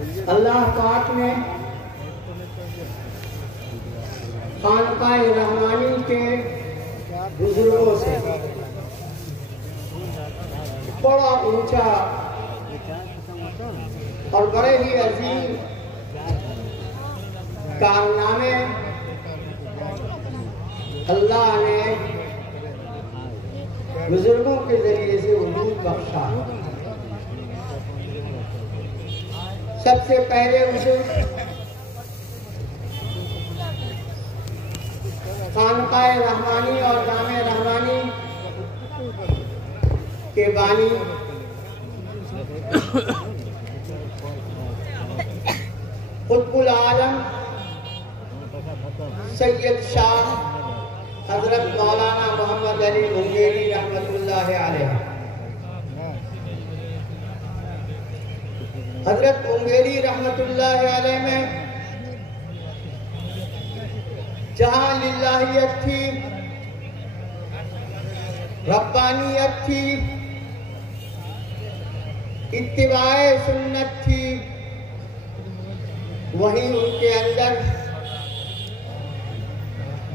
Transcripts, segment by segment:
अल्लाह पाक ने खानकाए रहमानी के बुजुर्गों से बड़ा ऊंचा और बड़े ही अजीम कारनामे अल्लाह ने बुजुर्गों के जरिए से वजूद बख्शा। सबसे पहले उसे खानकाए रहमानी और जामे रहमानी के बानी कुतुबुल आलम सैयद शाह हजरत मौलाना मोहम्मद अली मुंगेरी रहमतुल्लाह अलैह। हजरत मुंगेरी रहमतुल्लाह अलैह में जहां लिल्लाहियत थी, रब्बानियत थी, इत्तिबाए सुन्नत थी, वहीं उनके अंदर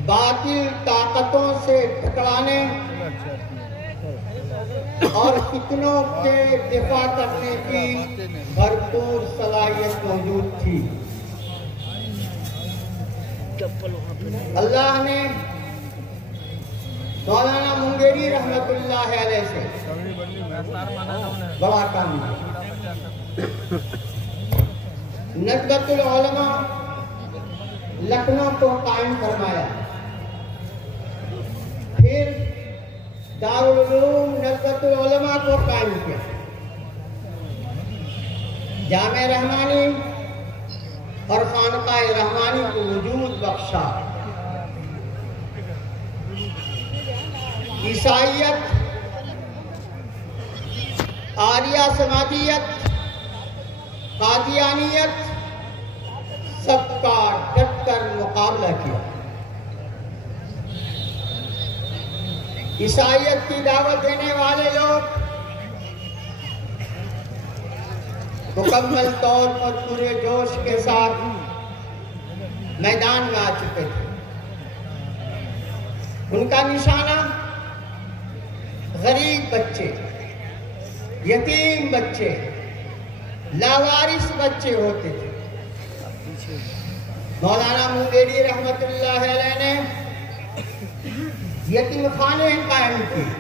बातिल ताकतों से टकराने और फितनों के दिफा करने की भरपूर सलाहियत मौजूद थी। अल्लाह ने मौलाना मुंगेरी रहमतुल्लाह अलैह से बड़ा काम किया। नज़्बतुल उलमा लखनऊ को कायम फरमाया, फिर दारुल उलूम नज़्बतुल उलमा को कायम किया, जामे रहमानी और खानकाए रहमानी को वजूद बख्शा। ईसाइयत, आर्या समाजियत, कादियानियत सबका डटकर मुकाबला किया। ईसाइयत की दावत देने वाले लोग मुकम्मल तौर पर पूरे जोश के साथ मैदान में आ चुके थे। उनका निशाना गरीब बच्चे, यतीम बच्चे, लावारिस बच्चे होते थे। मौलाना मुंगेरी रहमतुल्लाह अलैह ने यतीम खाने कायम किए,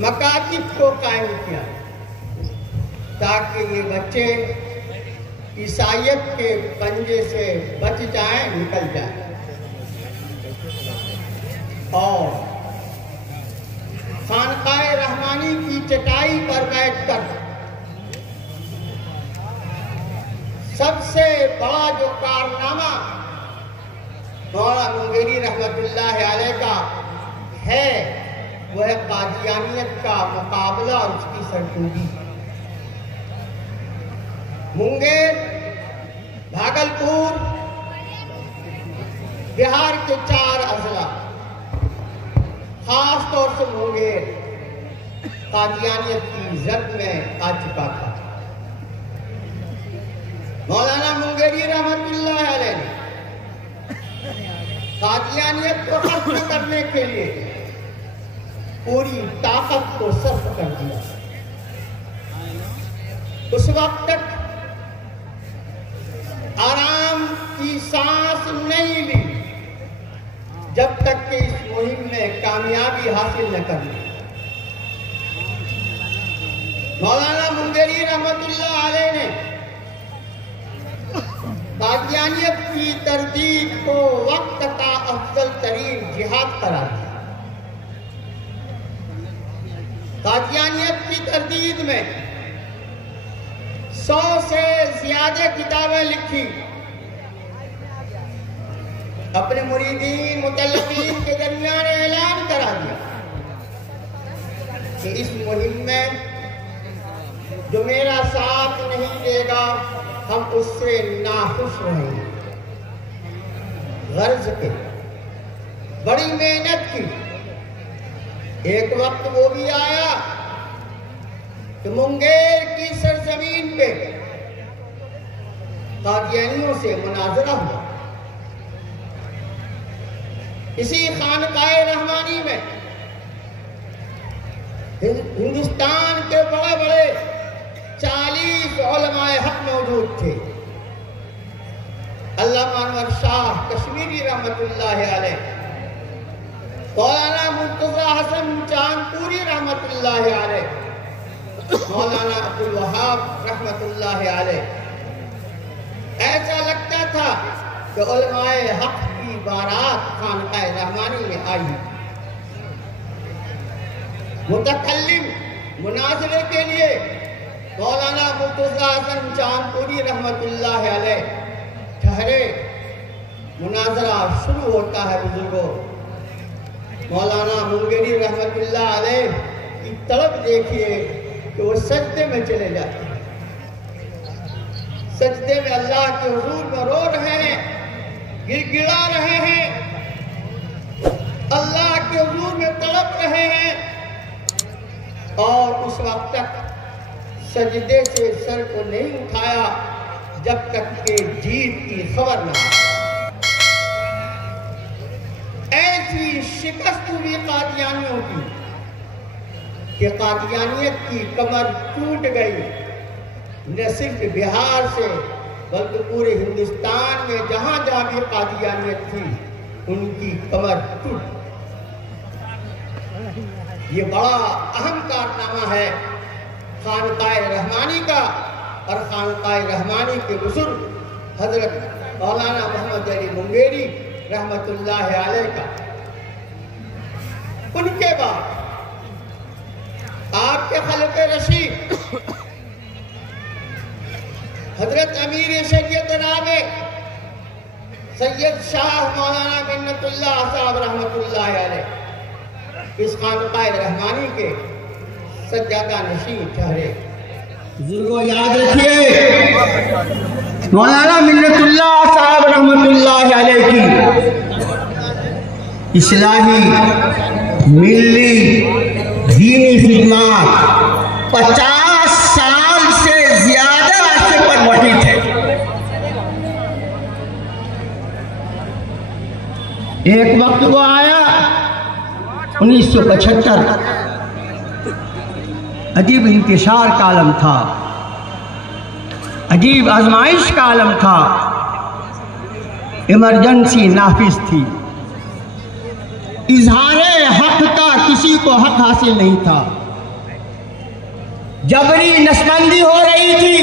मकातिब को कायम किया, ताकि ये बच्चे ईसाइयत के पंजे से बच जाएं, निकल जाएं। और खानकाए रहमानी की चटाई पर बैठकर सबसे बड़ा जो कारनामा मौलाना मुंगेरी रहमतुल्लाह अलैह का है, वह कादियानियत का मुकाबला और उसकी सरतूबी। मुंगेर, भागलपुर, बिहार के 4 अजला, खास तौर से मुंगेर कादियानियत की जद में आ चुका था। मौलाना मुंगेरी रहमतुल्लाह अलैह ने कादियानियत को खत्म करने के लिए पूरी ताकत को सर्फ कर दिया। उस वक्त तक आराम की सांस नहीं ली जब तक कि इस मुहिम में कामयाबी हासिल न कर ली। मौलाना मुंगेरी रहमतुल्लाह अलैह ने कादियानियत की तरदीद को वक्त का अफजल तरीन जिहाद करार दिया। कादियानियत की तरदीद में 100 से ज्यादा किताबें लिखी, अपने मुरीदीन मुतल्लिकीन के दरमियान ऐलान करा दिया कि इस मुहिम में जो मेरा साथ नहीं देगा हम उससे नाखुश रहेंगे। गर्ज के बड़ी मेहनत की। एक वक्त वो भी आया कि मुंगेर की सरजमीन पे कादियानियों से मुनाजरा हुआ। इसी खानकाए रहमानी में हिंदुस्तान के बड़े बड़े 40 उलमाए हक मौजूद थे। अल्लामा अनवर शाह कश्मीरी रहमतुल्लाह अलैह, मौलाना मुर्तजा हसन चांदपुरी रहमतुल्लाह अलैह, मौलाना अब्दुल वहाब रहमतुल्लाह अलैह। ऐसा लगता था कि उलमाए हक की बारात खानकाए रहमानी में आई। मुतकल्लिम मुनाजरे के लिए मौलाना मुर्तजा हसन चांदपुरी रहमतुल्लाह अलैह ठहरे। मुनाजरा शुरू होता है बुजुर्गों। मौलाना मुंगेरी रहमतुल्लाह अलैह की तड़प देखिए कि वो सजदे में चले जाते हैं। सजदे में अल्लाह के हुजूर में रो रहे हैं, गिड़गिड़ा रहे हैं, अल्लाह के हुजूर में तड़प रहे हैं। और उस वक्त तक सजदे से सर को नहीं उठाया जब तक के जीत की खबर न आई। ऐसी शिकस्त हुई कादियानियों की कि कादियानियत की कमर टूट गई। न सिर्फ बिहार से बल्कि पूरे हिंदुस्तान में जहां जहां भी कादियानियत थी उनकी कमर टूट। ये बड़ा अहम कारनामा है खानकाए रहमानी का और खानकाए रहमानी के बुजुर्ग हजरत मौलाना मोहम्मद अली मुंगेरी रहमतुल्लाह अलैह का। उनके बाद आपके खलीफे रशीद हजरत अमीर शरीयत राबे सैयद शाह मौलाना मिन्नतुल्लाह साहब रहमतुल्लाह अलैह इस खानकाए रहमानी के सज्जादा नशीं ठहरे। बुजुर्गों याद रखिए, मौलाना मिन्नतुल्लाह साहब रहमतुल्लाह अलैह की इस्लाही मिल्ली दीनी खिदमत 50 साल से ज्यादा अरसे पर बढ़ी थे। एक वक्त वो आया 1975, अजीब इंतशार का आलम था, अजीब आजमाइश का आलम था, इमरजेंसी नाफिज थी, इजहारे हक का किसी को हक हासिल नहीं था, जबरी नसबंदी हो रही थी,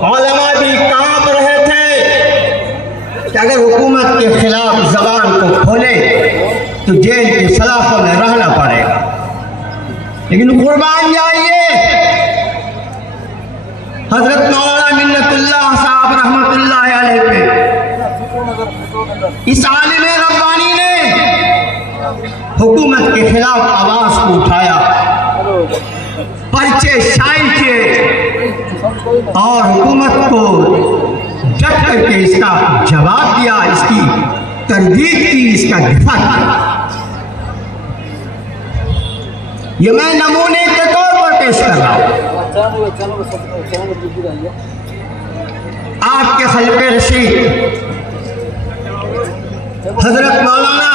उलमा भी कांप रहे थे कि अगर हुकूमत के खिलाफ जबान को खोले तो जेल के सलाखों में रहना पड़ेगा। लेकिन कुर्बान जाइए हजरत मौलाना मिन्नतुल्लाह साहब रहमतुल्लाह अलैह पे, इस आलिम रब्बानी ने हुकूमत के खिलाफ आवाज को उठाया, पर्चे शाये किए और हुकूमत को डट करके इसका जवाब दिया, इसकी तरदीद की, इसका दिफा किया। ये मैं नमूने के तौर पर पेश कर रहा हूं। आपके खलीफे रशीद हजरत मौलाना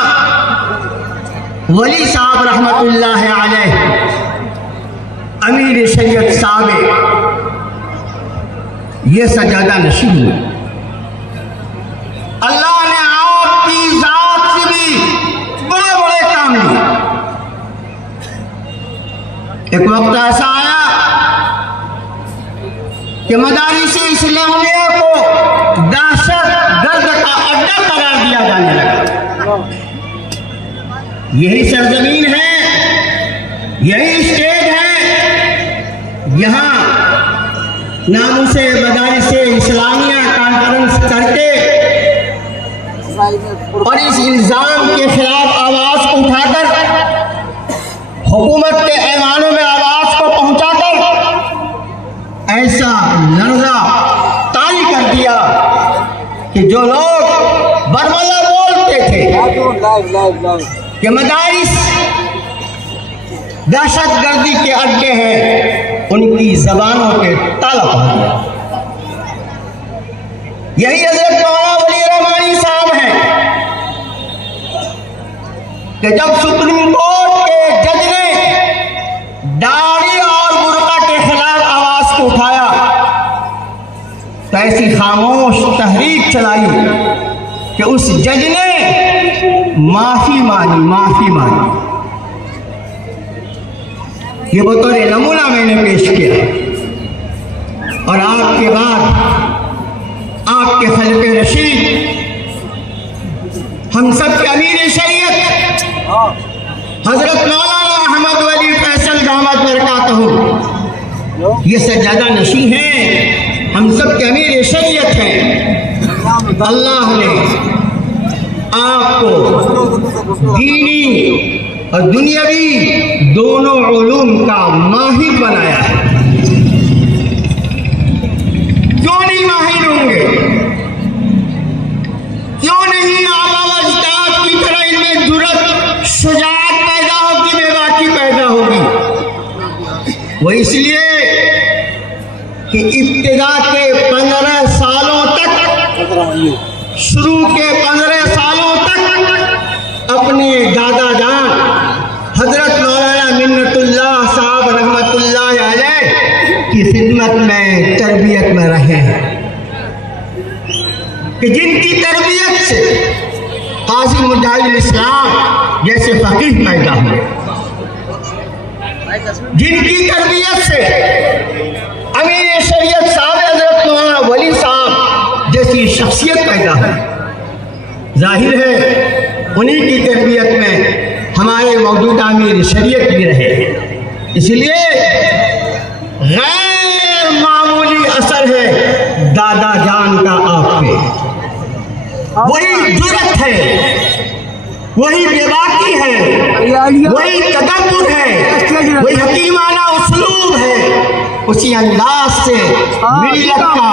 वली साहब रहमतुल्लाह अलैह अमीर शरीयत साहब ये सजादा नशीं हुए। अल्लाह ने आपकी जात से भी बड़े बड़े काम लिए। एक वक्त ऐसा आया कि मदारिस इस्लामिया को दहशतगर्द का अड्डा करार दिया जाने लगा। यही सरजमीन है, यही स्टेज है, यहाँ नामुसे मदारिस इस्लामिया कॉन्फ्रेंस करके और इस इल्जाम के खिलाफ आवाज को उठाकर हुकूमत के ऐवानों में आवाज को पहुंचाकर ऐसा लर्जा तारी कर दिया कि जो लोग बरमला बोलते थे कि मदारिस दहशतगर्दी के अड्डे हैं, उनकी जबानों पे ताला पड़ गया। यही हजरत मौलाना वली रहमानी साहब हैं कि जब सुप्रीम कोर्ट के जज ने दाढ़ी और बुर्का के खिलाफ आवाज को उठाया तो ऐसी खामोश तहरीक चलाई कि उस जज ने माफी मांगी। ये बतौर नमूना मैंने पेश किया और आपके बाद आपके खलीफे रशीद हम सब के अमीर शरीयत हजरत मौलाना अहमद वली फैसल दामद बरकातहू ये सज्जादा नशी हैं, हम सब के अमीर शरीयत हैं। अल्लाह ने आपको दीनी और दुनियावी दोनों उलूम का माहिर बनाया है। क्यों नहीं माहिर होंगे? क्यों नहीं आप अजदाद की तरह इनमें जुर्रत शुजाअत पैदा होगी, बेबाकी पैदा होगी? वो इसलिए कि इब्तिदा के 15 सालों तक, शुरू के 15 सालों तक अपने दादा जान हजरत मौलाना मिन्नतुल्लाह साहब रहमतुल्लाह अलैह की खिदमत में तरबियत में रहे हैं कि जिनकी तरबियत से काजी मुजाहिदुल इस्लाम जैसे फकीह पैदा हुए, जिनकी तरबियत से अमीर शरीयत साहब हजरत मौलाना वली साहब जैसी शख्सियत पैदा हुई। जाहिर है उन्हीं की तरबियत में हमारे मौजूदा अमीर शरीयत भी रहे, इसलिए गैर मामूली असर है दादा जान का आप पे। वही जुर्रत है, वही बेबाकी है, वही तदब्बुर है, वही हकीमाना उस्लूब है, उसी अंदाज से मिल्लत का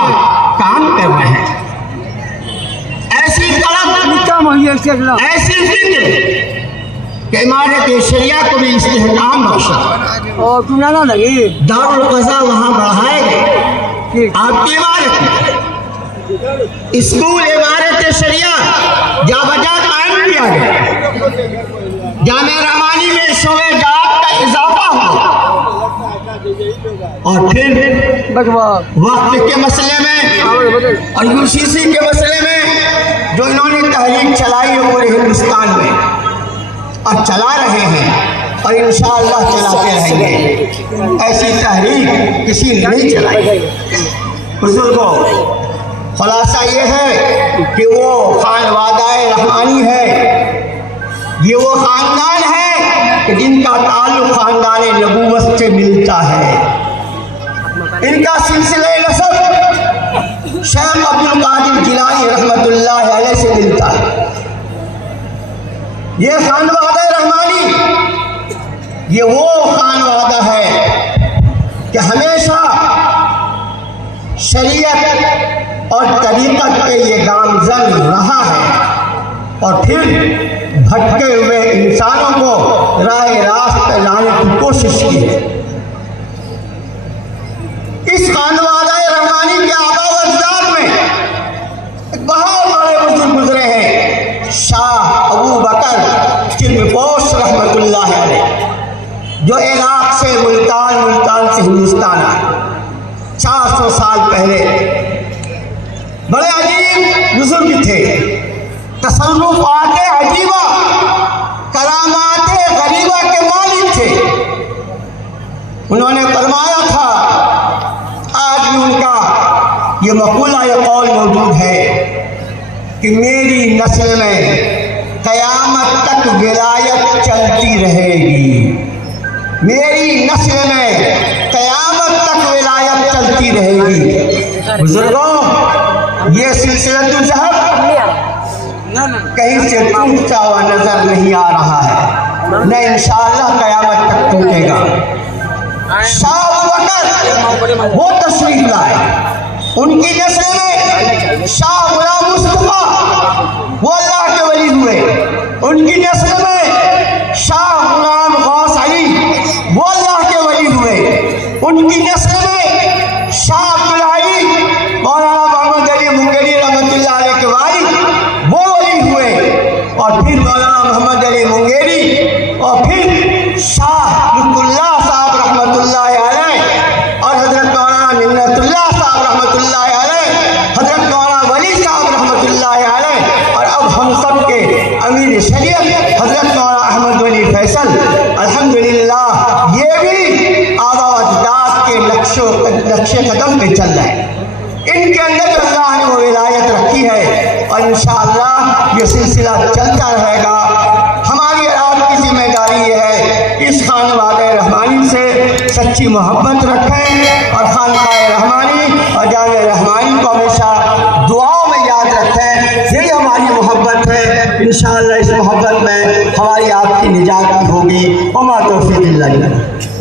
काम कर रहे हैं। ऐसी तलब, ऐसी फिक्र कि इमारत शरिया को भी इस्तेहकाम बख्शा और दारुल क़ज़ा वहाँ बढ़ाए गए। आपकी इमारत में स्कूल इमारत शरिया जा बजा कायम किया गया। जामिया रहमानी में शोबे जात का इजाफा हुआ और फिर वक्त के मसले में और यूसीसी के मसले में जो इन्होंने तहरीक चलाई है पूरे हिंदुस्तान में और चला रहे हैं और इंशाअल्लाह चलाते रहेंगे। ऐसी तहरीक किसी ने नहीं चलाई। बुजुर्गों, खुलासा ये है कि वो खानवादाए रहमानी है, ये वो खानदान है कि जिनका ताल्लुक खानदान नबूवत से मिलता है। इनका सिलसिले नसब शेख अब्दुल कादिर जिलानी रहमतुल्लाह अलैह से मिलता है। ये खानवादा रहमानी ये वो खानवादा है कि हमेशा शरीयत और तरीक़त पे ये गामजन रहा है और फिर भटके हुए इंसानों को राह रास्त पे लाने की कोशिश की है। इस खानवादा रहमानी के आबा व अजदाद में बहुत बड़े बुजुर्ग गुजरे हैं। शाह अबू बकर चिल्पोश रहमतुल्लाह अलैह जो इराक से मुल्तान, मुल्तान से हिंदुस्तान आए 400 साल पहले। बड़े अजीब बुजुर्ग थे, तसल्लुफ़ाते अजीबा, करामाते गरीबा के मालिक थे। उन्होंने फरमाया था, आज भी उनका ये मक़ूला ये कौल मौजूद है कि मेरी नस्ल में क़यामत तक विलायत चलती रहेगी, मेरी नस्ल में क़यामत तक विलायत चलती रहेगी। बुजुर्गों, ये सिलसिलतुल ज़हब कहीं से टूटता हुआ नजर नहीं आ रहा है, न इंशाअल्लाह क़यामत तक टूटेगा। शाह अबू बकर वो तशरीफ लाए, उनकी नस्ल में शाह गुलाम मुस्तफा वो अल्लाह के वली हुए, उनकी नस्ल में शाह गुलाम गौस अली वो अल्लाह के वली हुए, उनकी नस्ल में शाह अब्दुल अली मौलाना मोहम्मद अली मुंगरी मोहम्मद अली मुंगेरी और फिर शाह लुत्फुल्लाह साहब रहमतुल्लाह अलैह और हजरत मौलाना मिन्नतुल्लाह साहब रहमतुल्लाह अलैह, हजरत मौलाना वली साहब रहमतुल्लाह अलैह और अब हम सब के अमीर शरीयत हजरत मौलाना अहमद वली फैसल अल्हम्दुलिल्लाह, ये भी आबा व अजदाद के नक्शे कदम पे चल रहे हैं। इनके अंदर अल्लाह ने वो विलायत रखी है और इंशाअल्लाह ये सिलसिला चलता रहेगा। हमारी आपकी जिम्मेदारी है इस खानवाद रहमानी से सच्ची मोहब्बत रखें और खानवाद रहमानी और जामे रहमानी को हमेशा दुआओं में याद रखें। यही हमारी मोहब्बत है। इंशाअल्लाह इस मोहब्बत में हमारी आपकी निजात होगी। वमा तौफीक इल्ला बिल्लाह।